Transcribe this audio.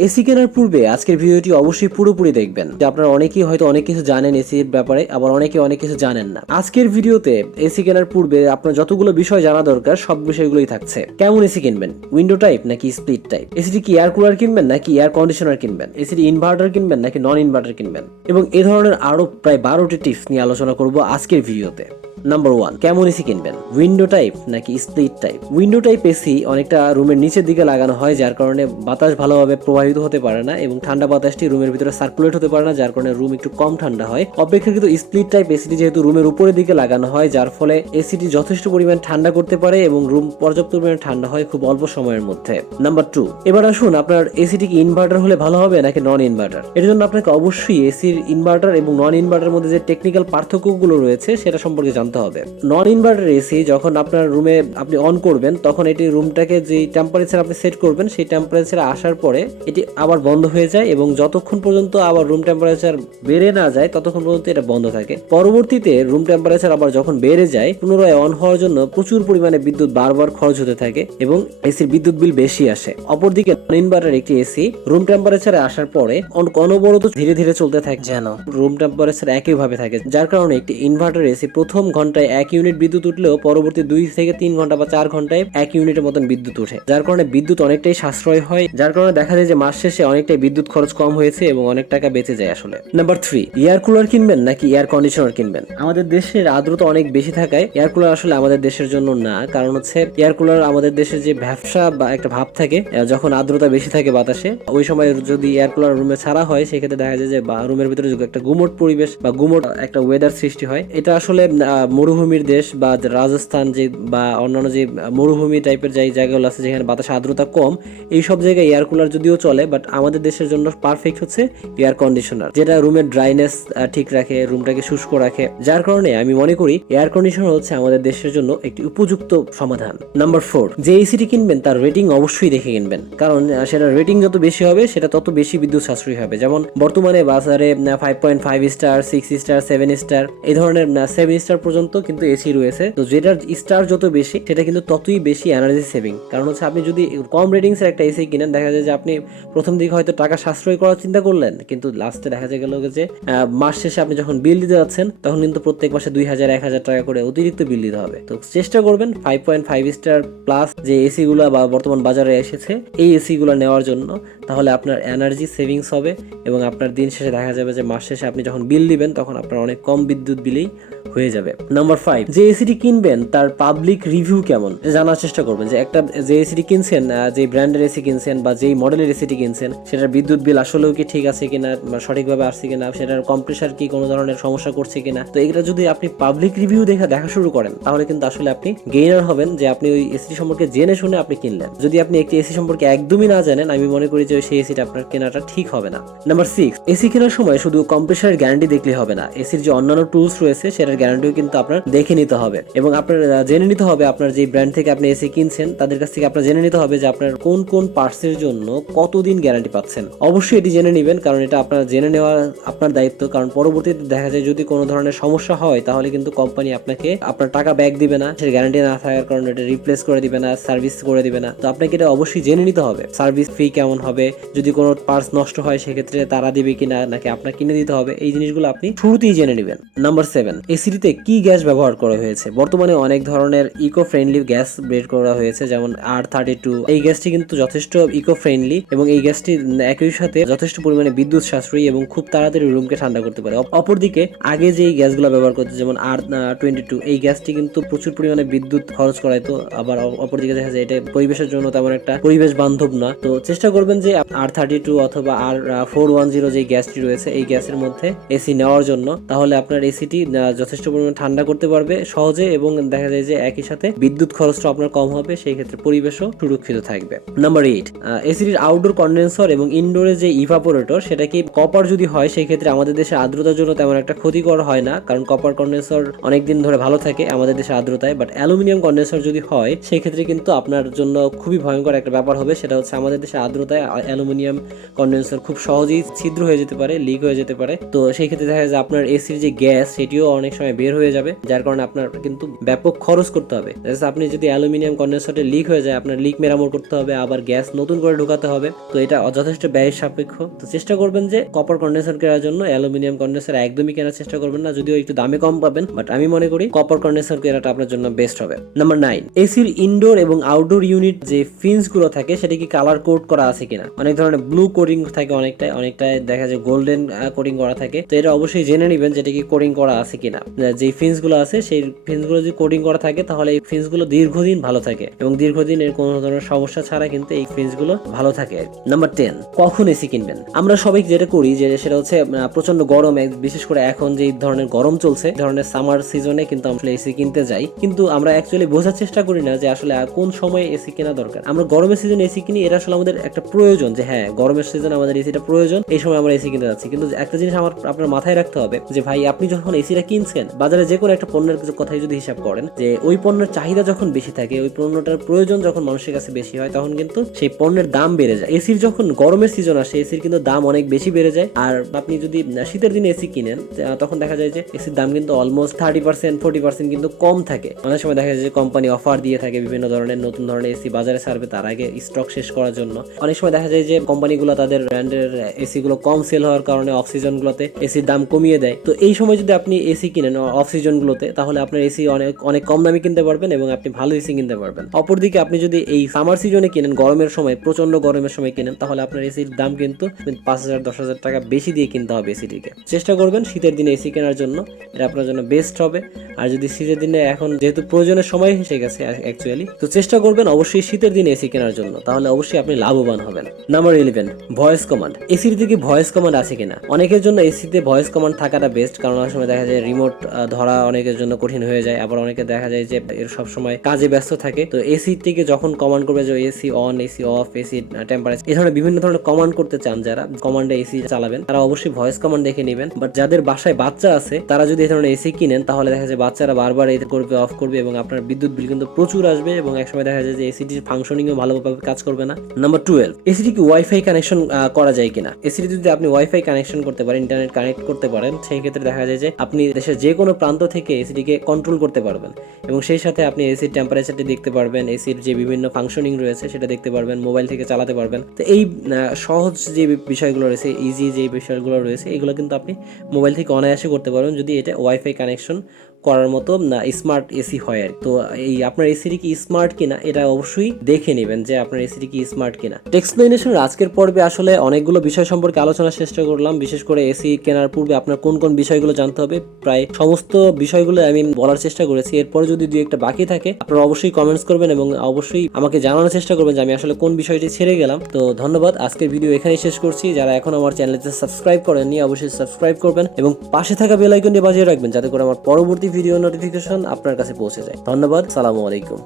AC কেনার পূর্বে আজকের ভিডিওটি অবশ্যই পুরোপুরি দেখবেন। যে আপনারা অনেকেই হয়তো অনেক কিছু জানেন এসির ব্যাপারে, আবার অনেকে অনেক কিছু জানেন না। আজকের ভিডিওতে এসি কেনার পূর্বে আপনার যতগুলো বিষয় জানা দরকার, সব বিষয়গুলোই থাকছে। কেমন এসি কিনবেন? উইন্ডো টাইপ নাকি স্প্লিট টাইপ? এসিটি কি এয়ার কুলার কিনবেন নাকি এয়ার কন্ডিশনার কিনবেন? এসিটি ইনভার্টার কিনবেন নাকি নন ইনভার্টার কিনবেন? এবং এ ধরনের আরও প্রায় বারোটি টিপস নিয়ে আলোচনা করব আজকের ভিডিওতে। নাম্বার ওয়ান কেমন এসি কিনবেন? উইন্ডো টাইপ নাকি split type window type AC অনেকটা রুমের নিচের দিকে লাগানো হয়, যার কারণে বাতাস ভালোভাবে প্রবাহিত হতে পারে না এবং ঠান্ডা বাতাসটি রুমের ভিতরে সার্কুলেট হতে পারে না, যার কারণে রুম একটু কম ঠান্ডা হয়। অপেক্ষাকৃত স্প্লিট টাইপ এসিটি যেহেতু রুমের উপরের দিকে লাগানো হয়, যার ফলে এসিটি যথেষ্ট পরিমাণ ঠান্ডা করতে পারে এবং রুম পর্যাপ্ত পরিমাণে ঠান্ডা হয় খুব অল্প সময়ের মধ্যে। নাম্বার টু এবার আসুন আপনার এসিটি কি ইনভার্টার হলে ভালো হবে নাকি নন ইনভার্টার এর জন্য আপনাকে অবশ্যই এসির ইনভার্টার এবং নন ইনভার্টার মধ্যে যে টেকনিক্যাল পার্থক্যগুলো রয়েছে, সেটা সম্পর্কে জানতে হবে। নন ইনভার্টার এসি যখন আপনার রুমে আপনি অন করবেন তখন এটি রুমটাকে যে টেম্পারেচার আপনি সেট করবেন সেই টেম্পারেচার আসার পরে এটি আবার বন্ধ হয়ে যায় এবং যতক্ষণ পর্যন্ত আবার রুম টেম্পারেচার বেড়ে না যায় ততক্ষণ পর্যন্ত এটা বন্ধ থাকে। পরবর্তীতে রুম টেম্পারেচার আবার যখন বেড়ে যায় পুনরায় অন হওয়ার জন্য প্রচুর পরিমাণে বিদ্যুৎ বারবার খরচ হতে থাকে এবং এসির বিদ্যুৎ বিল বেশি আসে। অপরদিকে নন ইনভার্টার একটি এসি রুম টেম্পারেচারে আসার পরে অন- অনবরত ধীরে ধীরে চলতে থাকে। যেন রুম টেম্পারেচার একইভাবে থাকে যার কারণে একটি ইনভার্টার এসি প্রথম ঘন্টায় এক ইউনিট বিদ্যুৎ উঠলেও পরবর্তী দুই থেকে তিন ঘণ্টা বা চার ঘন্টায় এক ইউনিটের মতন বিদ্যুৎ উঠে যার কারণে বিদ্যুৎ অনেকটাই সাশ্রয় হয়, যার কারণে দেখা যায় যে মাস শেষে অনেকটাই বিদ্যুৎ খরচ কম হয়েছে এবং অনেক টাকা বেঁচে যায় আসলে। নাম্বার থ্রি এয়ার কুলার কিনবেন নাকি এয়ার কন্ডিশনার কিনবেন? আমাদের দেশের আর্দ্রতা অনেক বেশি থাকায় এয়ার কুলার আসলে আমাদের দেশের জন্য না, কারণ হচ্ছে এয়ার কুলার আমাদের দেশের যে ব্যবসা বা একটা ভাব থাকে যখন আর্দ্রতা বেশি থাকে বাতাসে, ওই সময় যদি এয়ার কুলার রুমে ছাড়া হয়, সেক্ষেত্রে দেখা যায় যে রুমের ভিতরে একটা গুমট পরিবেশ বা গুমট একটা ওয়েদার সৃষ্টি হয়, এটা আসলে মরুভূমির দেশ বা রাজস্থান যে বা অন্যান্য যে মরুভূমি টাইপের যে জায়গাগুলো আছে যেখানে বাতাসে আর্দ্রতা কম এই সব জায়গায় এয়ার কুলার যদিও চলে বাট আমাদের দেশের জন্য পারফেক্ট হচ্ছে এয়ার কন্ডিশনার যেটা রুমের ড্রাইনেস ঠিক রাখে রুমটাকে শুষ্ক রাখে। যার কারণে আমি মনে করি এয়ার কন্ডিশনার হচ্ছে আমাদের দেশের জন্য একটি উপযুক্ত সমাধান। নাম্বার ফোর যে এসিটি কিনবেন তার রেটিং অবশ্যই দেখে কিনবেন। কারণ সেটা রেটিং যত বেশি হবে, সেটা তত বেশি বিদ্যুৎ সাশ্রয়ী হবে। যেমন বর্তমানে বাজারে five point five star six star seven star এই ধরনের সেভেন স্টার কিন্তু এসি রয়েছে। তো যেটার স্টার যত বেশি, সেটা কিন্তু ততই বেশি এনার্জি সেভিং কারণ হচ্ছে আপনি যদি কম রেটিংস এর একটা এসি কিনেন, দেখা যায় যে আপনি প্রথম দিকে হয়তো টাকা সাশ্রয় করার চিন্তা করলেন, কিন্তু লাস্টে দেখা যায় গেল যে মাস শেষে আপনি যখন বিল দিতে যাচ্ছেন, তখন কিন্তু প্রত্যেক মাসে দুই হাজার, এক হাজার টাকা করে অতিরিক্ত বিল দিতে হবে। তো চেষ্টা করবেন five point five star plus যে এসি গুলা বা বর্তমান বাজারে এসেছে, এই এসি গুলো নেওয়ার জন্য। তাহলে আপনার এনার্জি সেভিংস হবে এবং আপনার দিন শেষে দেখা যাবে যে মাস শেষে আপনি যখন বিল দিবেন, তখন আপনার অনেক কম বিদ্যুৎ বিলেই হয়ে যাবে। নাম্বার ফাইভ যে এসিটি কিনবেন, তার পাবলিক রিভিউ কেমন? জানার চেষ্টা করবেন যে একটা যে এসিটি কিনছেন যে ব্র্যান্ডের এসি কিনছেন বা যেই মডেলের এসিটি কিনছেন, সেটার বিদ্যুৎ বিল আসলেও কি ঠিক আছে কিনা সঠিকভাবে আসছে কিনা, সেটার কম্প্রেসার কি কোনো ধরনের সমস্যা করছে কিনা? তো এটা যদি আপনি পাবলিক রিভিউ দেখা দেখা শুরু করেন, তাহলে কিন্তু আসলে আপনি গেইনার হবেন যে আপনি ওই এসিটি সম্পর্কে জেনে শুনে আপনি কিনলেন। যদি আপনি একটি এসি সম্পর্কে একদমই না জানেন, আমি মনে করি যে সেই এসিটা আপনার কেনাটা ঠিক হবে না। নাম্বার সিক্স এসি কেনার সময় শুধু কম্প্রেসারের গ্যারান্টি দেখলে হবে না। এসির যে অন্যান্য টুলস রয়েছে, সেটার গ্যারান্টিও কিন্তু আপনার দেখে নিতে হবে এবং আপনার জেনে নিতে হবে আপনার যে ব্র্যান্ড থেকে আপনি এসি কিনছেন, তাদের কাছ থেকে আপনার জেনে নিতে হবে যে আপনার কোন কোন পার্টসের জন্য কতদিন গ্যারান্টি পাচ্ছেন। অবশ্যই এটি জেনে নেবেন, কারণ এটা আপনার জেনে নেওয়া আপনার দায়িত্ব, কারণ পরবর্তীতে দেখা যায় যদি কোনো ধরনের সমস্যা হয়, তাহলে কিন্তু কোম্পানি আপনাকে আপনার টাকা ব্যাক দিবে না। সে গ্যারান্টি না থাকার কারণে এটা রিপ্লেস করে দিবে না সার্ভিস করে দিবে না। তো আপনাকে এটা অবশ্যই জেনে নিতে হবে সার্ভিস ফি কেমন হবে, যদি কোনো পার্টস নষ্ট হয়, সেক্ষেত্রে তারা দিবে কিনা, নাকি আপনার কিনে দিতে হবে, এই জিনিসগুলো আপনি শুরুতেই জেনে নেবেন। নাম্বার সেভেন এসিটিতে কি গ্যাস ব্যবহার করা হয়েছে। বর্তমানে অনেক ধরনের ইকো ফ্রেন্ডলি গ্যাস বের করা হয়েছে, যেমন আর থার্টি টু এই গ্যাসটি কিন্তু যথেষ্ট ইকো ফ্রেন্ডলি এবং এই গ্যাসটি একই সাথে যথেষ্ট পরিমাণে বিদ্যুৎ সাশ্রয়ী এবং খুব তাড়াতাড়ি রুমকে ঠান্ডা করতে পারে। অপরদিকে, আগে যে গ্যাসগুলো ব্যবহার করতো যেমন আর টোয়েন্টি টু এই গ্যাসটি কিন্তু প্রচুর পরিমাণে বিদ্যুৎ খরচ করাইতো, আবার অপরদিকে দেখা যায় এটা পরিবেশের জন্য তেমন একটা পরিবেশ বান্ধব না। তো চেষ্টা করবেন যে আর থার্টি টু অথবা আর ফোর ওয়ান জিরো যে গ্যাসটি রয়েছে, এই গ্যাসের মধ্যে এসি নেওয়ার জন্য। তাহলে আপনার এসিটি যথেষ্ট পরিমাণে ঠান্ডা করতে পারবে সহজে এবং দেখা যায় যে একই সাথে বিদ্যুৎ খরচটা আপনার কম হবে, সেই ক্ষেত্রে পরিবেশও সুরক্ষিত থাকবে। নাম্বার এইট এসিটির আউটডোর কন্ডেন্সার এবং ইনডোরে যে ইভাপোরেটর সেটা কি কপার যদি হয়, সেই ক্ষেত্রে আমাদের দেশে আর্দ্রতার জন্য তেমন একটা ক্ষতিকর হয় না, কারণ কপার কন্ডেন্সার অনেকদিন ধরে ভালো থাকে আমাদের দেশে আর্দ্রতায় বাট অ্যালুমিনিয়াম কন্ডেন্সার যদি হয়, সেই ক্ষেত্রে কিন্তু আপনার জন্য খুবই ভয়ঙ্কর একটা ব্যাপার হবে, সেটা হচ্ছে আমাদের দেশে আর্দ্রতায় অ্যালুমিনিয়াম কন্ডেন্সার খুব সহজেই ছিদ্র হয়ে যেতে পারে লিক হয়ে যেতে পারে। তো সেই ক্ষেত্রে দেখা যায় আপনার এসির যে গ্যাস সেটিও অনেক সময় বের হয়ে যাবে, যার কারণে আপনার কিন্তু ব্যাপক খরচ করতে হবে। আপনি যদি অ্যালুমিনিয়াম কন্ডেন্সারটা লিক হয়ে যায়, আপনার লিক মেরামত করতে হবে, আবার গ্যাস নতুন করে ঢোকাতে হবে, তো এটা যথেষ্ট ব্যয় সাপেক্ষ। তো চেষ্টা করবেন যে কপার কন্ডেন্সার কেনার জন্য অ্যালুমিনিয়াম কন্ডেন্সার একদমই কেনার চেষ্টা করবেন না, যদিও একটু দামে কম পাবেন বাট আমি মনে করি কপার কন্ডেন্সার কেনাটা আপনার জন্য বেস্ট হবে। নাম্বার নাইন এসির ইনডোর এবং আউটডোর ইউনিট যে ফিন্সগুলো থাকে, সেটা কি কালার কোড করা আছে কিনা? অনেক ধরনের ব্লু কোডিং থাকে অনেকটাই অনেকটাই দেখা যায় গোল্ডেন কোডিং করা থাকে, তো এটা অবশ্যই জেনে নেবেন যেটা কি কোডিং করা আছে কিনা। যে ফিন্স গুলো আছে, সেই ফিন্সগুলো যদি কোডিং করা থাকে, তাহলে এই ফিন্সগুলো দীর্ঘদিন ভালো থাকে এবং দীর্ঘদিন এর কোনো ধরনের সমস্যা ছাড়া কিন্তু এই ফিন্সগুলো ভালো থাকে নাম্বার টেন কখন এসি কিনবেন? আমরা সবাই যেটা করি যে সেটা হচ্ছে প্রচণ্ড গরমে বিশেষ করে এখন যে ধরনের গরম চলছে ধরনের সামার সিজনে কিন্তু আমরা এসি কিনতে যাই। কিন্তু আমরা অ্যাকচুয়ালি বোঝার চেষ্টা করি না যে আসলে কোন সময়ে এসি কেনা দরকার। আমরা গরমের সিজনে এসি কিনি, এটা আসলে আমাদের একটা প্রয়োজন যে হ্যাঁ গরমের সিজনে আমাদের এসিটা প্রয়োজন, এই সময় আমরা এসি কিনতে যাচ্ছি। কিন্তু একটা জিনিস আমার, আপনার মাথায় রাখতে হবে যে ভাই, আপনি যখন এসিটা কিনছেন, বাজারে যে কোনো একটা পণ্যের কথাই যদি হিসাব করেন, যে ওই পণ্যের চাহিদা যখন বেশি থাকে, ওই পণ্যটার প্রয়োজন যখন মানুষের কাছে বেশি হয়, তখন কিন্তু সেই পণ্যের দাম বেড়ে যায়। এসির যখন গরমের সিজন আসে, এসির কিন্তু দাম অনেক বেশি বেড়ে যায়। আর আপনি যদি শীতের দিনে এসি কিনেন তখন দেখা যায় যে এসির দাম কিন্তু almost thirty percent forty percent কিন্তু কম থাকে। অনেক সময় দেখা যায় যে কোম্পানি অফার দিয়ে থাকে বিভিন্ন ধরনের, নতুন ধরনের এসি বাজারে ছাড়বে তার আগে স্টক শেষ করার জন্য। অনেক সময় দেখা যায় যে কোম্পানিগুলো তাদের ব্র্যান্ডের এসি গুলো কম সেল হওয়ার কারণে অফ সিজন গুলোতে এসির দাম কমিয়ে দেয়। তো এই সময় যদি আপনি এসি কিনেন অফ সিজন গুলোতে তাহলে আপনার এসি অনেক অনেক কম দামে কিনতে পারবেন এবং আপনি ভালো এসি কিনতে পারবেন। অপরদিকে আপনি যদি এই সামার সিজনে কিনেন, গরমের সময় প্রচণ্ড গরমের সময় কিনেন, তাহলে আপনার এসির দাম কিন্তু পাঁচ হাজার, দশ হাজার টাকা বেশি দিয়ে কিনতে হবে এসিটিকে। চেষ্টা করবেন শীতের দিনে এসি কেনার জন্য, এটা আপনার জন্য বেস্ট হবে। আর যদি শীতের দিনে এখন যেহেতু প্রয়োজনের সময় এসে গেছে অ্যাকচুয়ালি তো চেষ্টা করবেন অবশ্যই শীতের দিনে এসি কেনার জন্য, তাহলে অবশ্যই আপনি লাভবান হবেন। নাম্বার ইলেভেন ভয়েস কমান্ড এসির দিকে ভয়েস কমান্ড আছে কিনা? অনেকের জন্য এসিতে ভয়েস কমান্ড থাকাটা বেস্ট কারণ অনেক সময় দেখা যায় রিমোট ধরা অনেকের জন্য কঠিন হয়ে যায়। আবার অনেকে দেখা যায় যে এর সব সময় কাজে ব্যস্ত থাকে। তো এসি থেকে যখন কমান্ড করবে যে AC on AC off AC temperature এই ধরনের বিভিন্ন ধরনের কমান্ড করতে চান যারা কমান্ডে এসি চালাবেন, তারা অবশ্যই ভয়েস কমান্ড দেখে নেবেন। বাট যাদের বাসায় বাচ্চা আছে, তারা যদি এই ধরনের এসি কিনেন, তাহলে দেখা যায় বাচ্চারা বারবার এই করবে অফ করবে এবং আপনার বিদ্যুৎ বিল কিন্তু প্রচুর আসবে এবং একসময় দেখা যায় যে এসিটির ফাংশনিংও ভালোভাবে কাজ করবে না। নাম্বার টুয়েলভ এসিটি কি ওয়াইফাই কানেকশন করা যায় কিনা? এসিটি যদি আপনি ওয়াইফাই কানেকশন করতে পারেন ইন্টারনেট কানেক্ট করতে পারেন, সেই ক্ষেত্রে দেখা যায় যে আপনি দেশের যে কোনো প্রান্ত থেকে এসিটিকে কন্ট্রোল করতে পারবেন। এবং সেই সাথে আপনি এসির টেম্পারেচারটি দেখতে পারবেন এসির যে বিভিন্ন ফাংশনিং রয়েছে সেটা দেখতে পারবেন মোবাইল থেকে চালাতে পারবেন। তো এই সহজ যে বিষয়গুলো রয়েছে ইজি যে বিষয়গুলো রয়েছে, এগুলো কিন্তু আপনি মোবাইল থেকে অনায়াসে করতে পারবেন। যদি এটা ওয়াইফাই কানেকশন করার মতো স্মার্ট এসি হয় আর তো এই আপনার এসিটি কি স্মার্ট কিনা, এটা অবশ্যই দেখে নেবেন যে আপনার এসিটি কি স্মার্ট কিনা। এক্সপ্লেনেশনের আজকের পর্বে আসলে অনেকগুলো বিষয় সম্পর্কে আলোচনার চেষ্টা করলাম। বিশেষ করে এসি কেনার পূর্বে আপনার কোন কোন বিষয়গুলো জানতে হবে, প্রায় সমস্ত বিষয়গুলো আমি বলার চেষ্টা করেছি। এরপরে যদি দুই একটা বাকি থাকে, আপনারা অবশ্যই কমেন্টস করবেন এবং অবশ্যই আমাকে জানানোর চেষ্টা করবেন যে আমি আসলে কোন বিষয়টি ছেড়ে গেলাম। তো ধন্যবাদ, আজকের ভিডিও এখানেই শেষ করছি। যারা এখন আমার চ্যানেলতে সাবস্ক্রাইব করেননি, অবশ্যই সাবস্ক্রাইব করবেন এবং পাশে থাকা বেল আইকনটি বাজিয়ে রাখবেন, যাতে করে আমার পরবর্তী ভিডিও নোটিফিকেশন আপনার কাছে পৌঁছে যায়। ধন্যবাদ সালামু আলাইকুম।